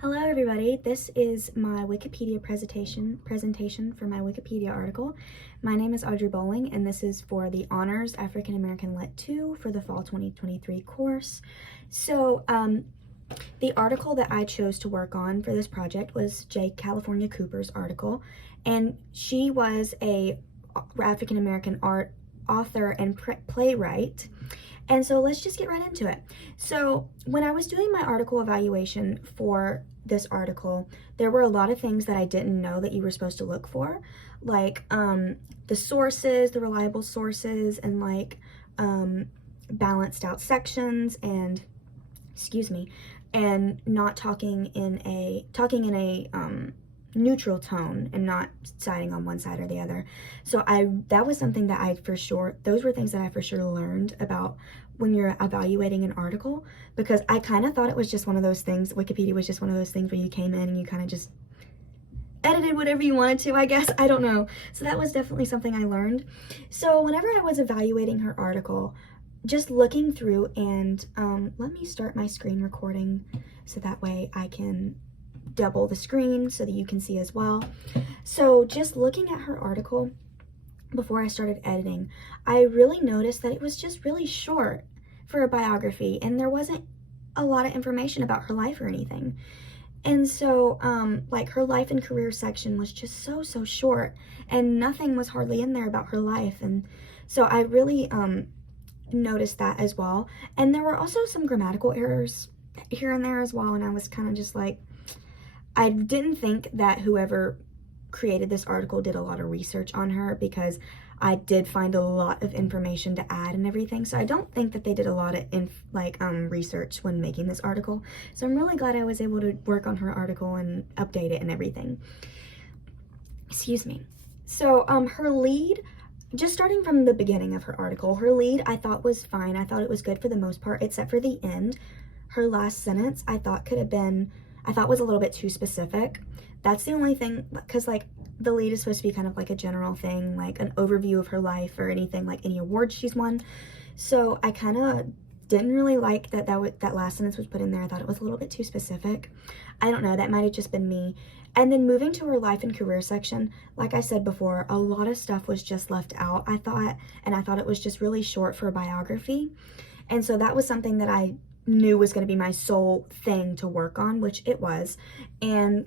Hello everybody, this is my Wikipedia presentation for my Wikipedia article. My name is Audre Boling and this is for the Honors African American Lit 2 for the Fall 2023 course. So the article that I chose to work on for this project was J. California Cooper's article, and she was a African American art author and playwright. And so let's just get right into it. So when I was doing my article evaluation for this article, there were a lot of things that I didn't know that you were supposed to look for, like the sources, the reliable sources, and like balanced out sections, and and not talking in a neutral tone and not siding on one side or the other. So that was something that those were things that I for sure learned about when you're evaluating an article, because I kind of thought it was just one of those things, Wikipedia was just one of those things where you came in and you kind of just edited whatever you wanted to, I guess. I don't know. So that was definitely something I learned. So whenever I was evaluating her article, just looking through, and let me start my screen recording so that way I can double the screen so that you can see as well. So just looking at her article before I started editing, I really noticed that it was just really short for a biography, and there wasn't a lot of information about her life or anything. And so like her life and career section was just so short, and nothing was hardly in there about her life. And so I really noticed that as well. And there were also some grammatical errors here and there as well, and I was kind of just like, I didn't think that whoever created this article did a lot of research on her, because I did find a lot of information to add and everything. So I don't think that they did a lot of research when making this article. So I'm really glad I was able to work on her article and update it and everything. Excuse me. So her lead, just starting from the beginning of her article, her lead I thought was fine. I thought it was good for the most part, except for the end. Her last sentence I thought was a little bit too specific. That's the only thing, because like the lead is supposed to be kind of like a general thing, like an overview of her life or anything, like any awards she's won. So I kind of didn't really like that last sentence was put in there. I thought it was a little bit too specific. I don't know, that might have just been me. And then moving to her life and career section, like I said before, a lot of stuff was just left out, I thought, and I thought it was just really short for a biography. And so that was something that I knew was going to be my sole thing to work on, which it was. And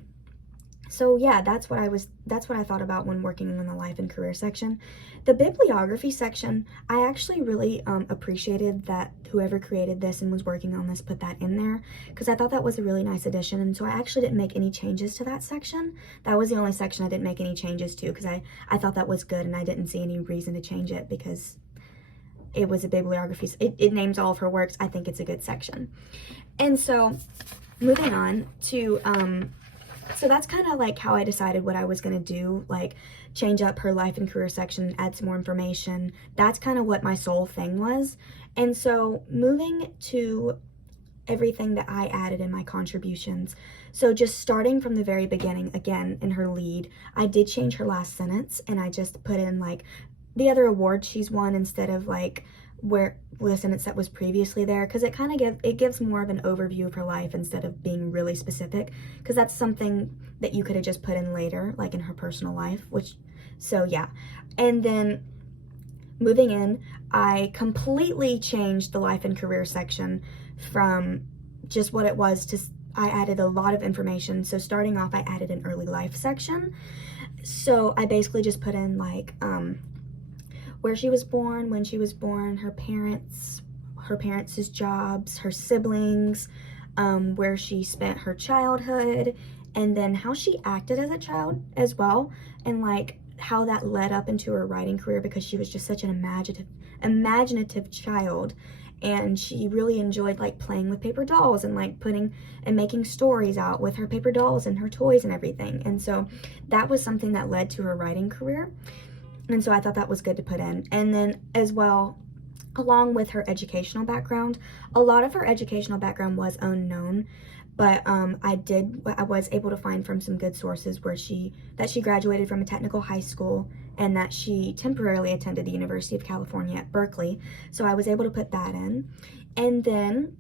so yeah, that's what I thought about when working on the life and career section. The bibliography section, I actually really appreciated that whoever created this and was working on this put that in there, because I thought that was a really nice addition. And so I actually didn't make any changes to that section. That was the only section I didn't make any changes to, because I thought that was good, and I didn't see any reason to change it because it was a bibliography. It names all of her works. I think it's a good section. And so moving on to so that's kind of like how I decided what I was going to do, like change up her life and career section, add some more information. That's kind of what my sole thing was. And so moving to everything that I added in my contributions. So just starting from the very beginning, again, in her lead, I did change her last sentence, and I just put in like the other award she's won instead of like where the sentence that was previously there, because it kind of gives more of an overview of her life instead of being really specific, because that's something that you could have just put in later, like in her personal life, so yeah. And then moving in, I completely changed the life and career section from just what it was to, I added a lot of information. So starting off, I added an early life section. So I basically just put in like where she was born, when she was born, her parents' jobs, her siblings, where she spent her childhood, and then how she acted as a child as well, and like how that led up into her writing career, because she was just such an imaginative child, and she really enjoyed like playing with paper dolls and like making stories out with her paper dolls and her toys and everything. And so that was something that led to her writing career. And so I thought that was good to put in. And then as well, along with her educational background, a lot of her educational background was unknown, but I was able to find from some good sources that she graduated from a technical high school, and that she temporarily attended the University of California at Berkeley. So I was able to put that in. And then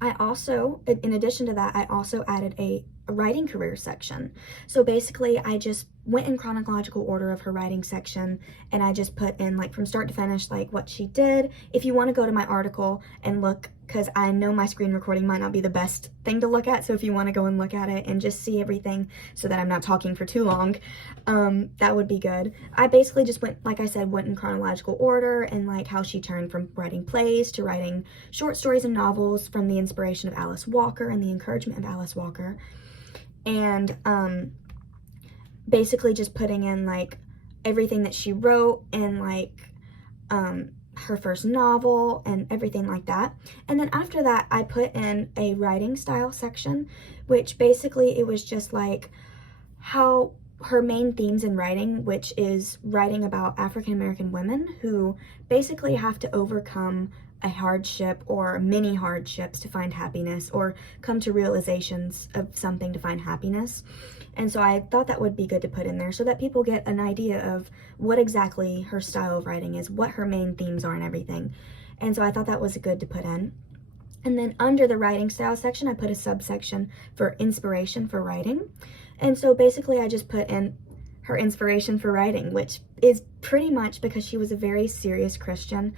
I also, in addition to that, I also added a writing career section. So basically, I just went in chronological order of her writing section, and I just put in, like, from start to finish, like, what she did. If you want to go to my article and look, because I know my screen recording might not be the best thing to look at, so if you want to go and look at it and just see everything so that I'm not talking for too long, that would be good. I basically just went, like I said, went in chronological order, and like how she turned from writing plays to writing short stories and novels from the inspiration of Alice Walker and the encouragement of Alice Walker. And basically just putting in like everything that she wrote and like her first novel and everything like that. And then after that, I put in a writing style section, which basically it was just like how her main themes in writing, which is writing about African American women who basically have to overcome a hardship or many hardships to find happiness, or come to realizations of something to find happiness. And so I thought that would be good to put in there so that people get an idea of what exactly her style of writing is, what her main themes are and everything. And so I thought that was good to put in. And then under the writing style section, I put a subsection for inspiration for writing. And so basically I just put in her inspiration for writing, which is pretty much because she was a very serious Christian.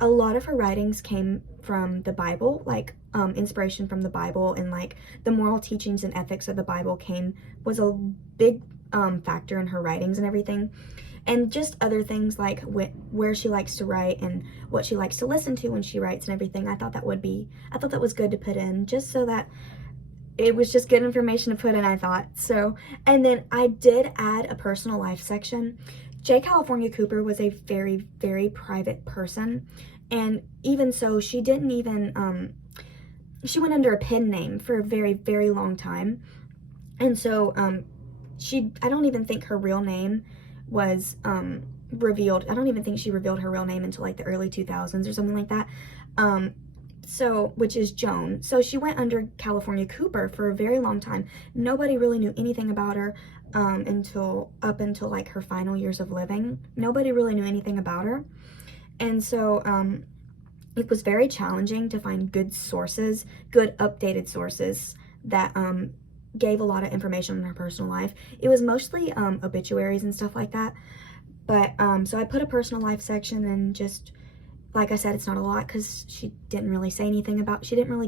A lot of her writings came from the Bible, like inspiration from the Bible, and like the moral teachings and ethics of the Bible was a big factor in her writings and everything. And just other things like where she likes to write and what she likes to listen to when she writes and everything. I thought that was good to put in, just so that it was just good information to put in, I thought. So, and then I did add a personal life section. J. California Cooper was a very, very private person, and even so, she didn't even, she went under a pen name for a very, very long time. And so, I don't even think her real name was revealed. I don't even think she revealed her real name until like the early 2000s or something like that. Which is Joan. So she went under California Cooper for a very long time. Nobody really knew anything about her until like her final years of living. Nobody really knew anything about her. And so it was very challenging to find good sources, good updated sources that gave a lot of information on her personal life. It was mostly obituaries and stuff like that. But so I put a personal life section, and just like I said, it's not a lot because she didn't really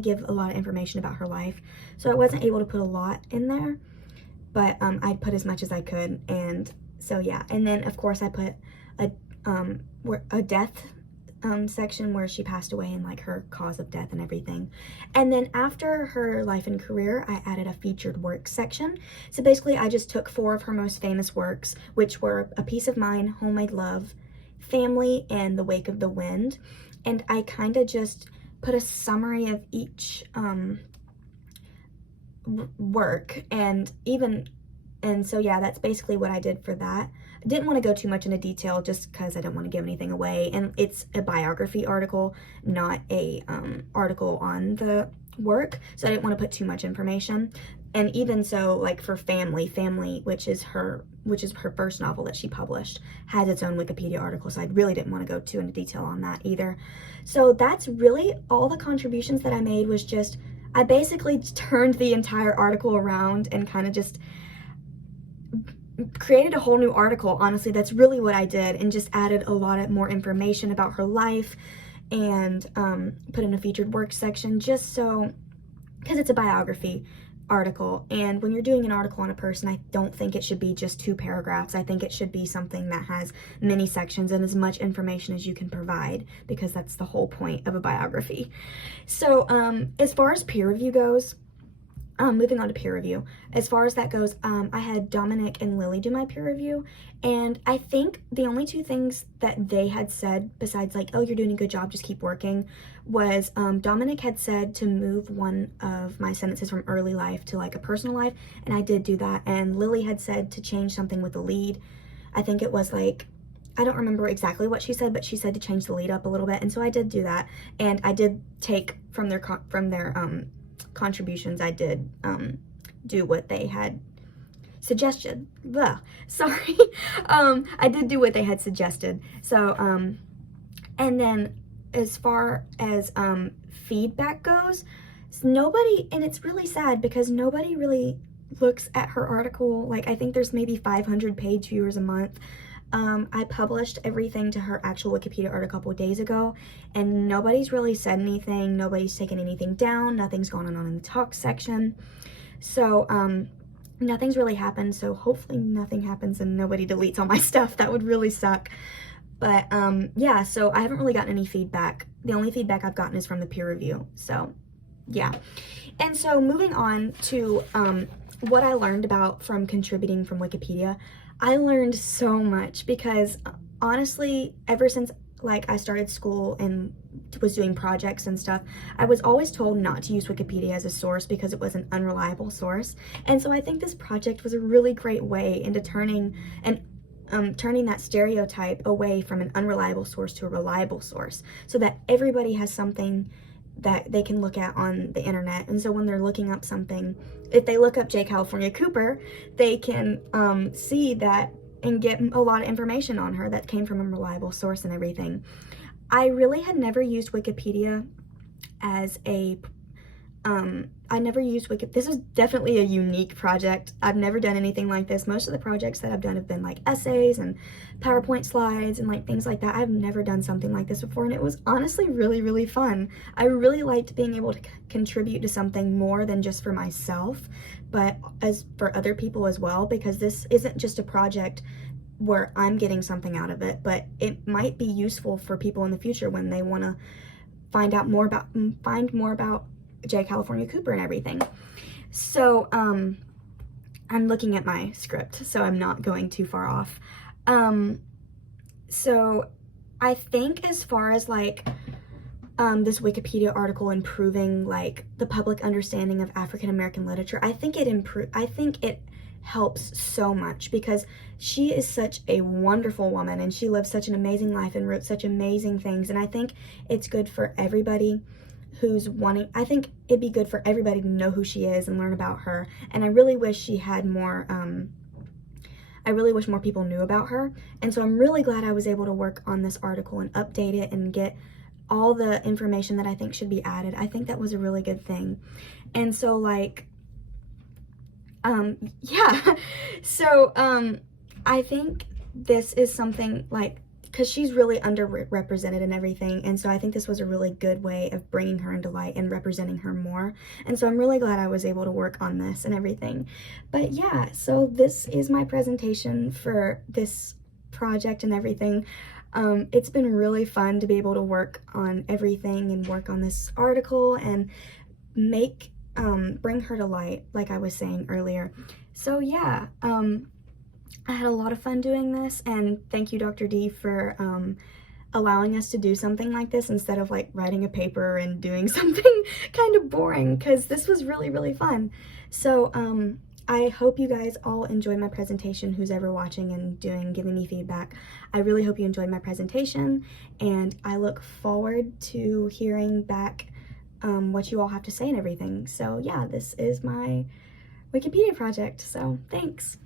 give a lot of information about her life. So I wasn't able to put a lot in there, but I put as much as I could. And so yeah, and then of course I put a death section where she passed away and like her cause of death and everything. And then after her life and career, I added a featured works section. So basically I just took 4 of her most famous works, which were A Piece of Mind, Homemade Love, Family, and The Wake of the Wind. And I kind of just put a summary of each work, and so yeah, that's basically what I did for that. I didn't want to go too much into detail just because I don't want to give anything away, and it's a biography article, not a article on the work, so I didn't want to put too much information. And even so, like for Family, which is her first novel that she published, has its own Wikipedia article, so I really didn't want to go too into detail on that either. So that's really all the contributions that I made. Was just, I basically turned the entire article around and kind of just created a whole new article. Honestly, that's really what I did, and just added a lot more information about her life, and put in a featured work section, just so, because it's a biography article, and when you're doing an article on a person, I don't think it should be just 2 paragraphs. I think it should be something that has many sections and as much information as you can provide, because that's the whole point of a biography. So as far as peer review goes, moving on to peer review. As far as that goes, I had Dominic and Lily do my peer review, and I think the only 2 things that they had said, besides like, oh, you're doing a good job, just keep working, was Dominic had said to move one of my sentences from early life to like a personal life, and I did do that. And Lily had said to change something with the lead. I think it was like, I don't remember exactly what she said, but she said to change the lead up a little bit, and so I did do that. And I did take from their contributions, I did do what they had suggested. Sorry. I did do what they had suggested. So and then as far as feedback goes, nobody, and it's really sad because nobody really looks at her article. Like, I think there's maybe 500 page viewers a month. I published everything to her actual Wikipedia article a couple days ago, and nobody's really said anything. Nobody's taken anything down. Nothing's going on in the talk section. So, nothing's really happened. So hopefully nothing happens and nobody deletes all my stuff. That would really suck. But, yeah, so I haven't really gotten any feedback. The only feedback I've gotten is from the peer review. So, yeah. And so moving on to, what I learned about from contributing from Wikipedia, I learned so much because honestly, ever since like I started school and was doing projects and stuff, I was always told not to use Wikipedia as a source because it was an unreliable source. And so I think this project was a really great way into turning that stereotype away from an unreliable source to a reliable source, so that everybody has something that they can look at on the internet. And so when they're looking up something, if they look up J. California Cooper, they can see that and get a lot of information on her that came from a reliable source and everything. I really had never used Wikipedia as a I never used Wikipedia. This was definitely a unique project. I've never done anything like this. Most of the projects that I've done have been like essays and PowerPoint slides and like things like that. I've never done something like this before, and it was honestly really, really fun. I really liked being able to contribute to something more than just for myself, but as for other people as well, because this isn't just a project where I'm getting something out of it, but it might be useful for people in the future when they want to find more about J. California Cooper and everything. So, I'm looking at my script, so I'm not going too far off. So I think as far as like, this Wikipedia article improving like the public understanding of African American literature, I think it helps so much because she is such a wonderful woman and she lived such an amazing life and wrote such amazing things. And I think it's good for everybody who's wanting, I think it'd be good for everybody to know who she is and learn about her. And I really wish she had more, I really wish more people knew about her. And so I'm really glad I was able to work on this article and update it and get all the information that I think should be added. I think that was a really good thing. And so like, yeah, so, I think this is something like, because she's really underrepresented and everything, and so I think this was a really good way of bringing her into light and representing her more. And so I'm really glad I was able to work on this and everything. But yeah, so this is my presentation for this project and everything. It's been really fun to be able to work on everything and work on this article and bring her to light, like I was saying earlier. So yeah, I had a lot of fun doing this, and thank you, Dr. D, for allowing us to do something like this instead of like writing a paper and doing something kind of boring, because this was really, really fun. So I hope you guys all enjoyed my presentation, who's ever watching and giving me feedback. I really hope you enjoyed my presentation, and I look forward to hearing back what you all have to say and everything. So yeah, this is my Wikipedia project, so thanks.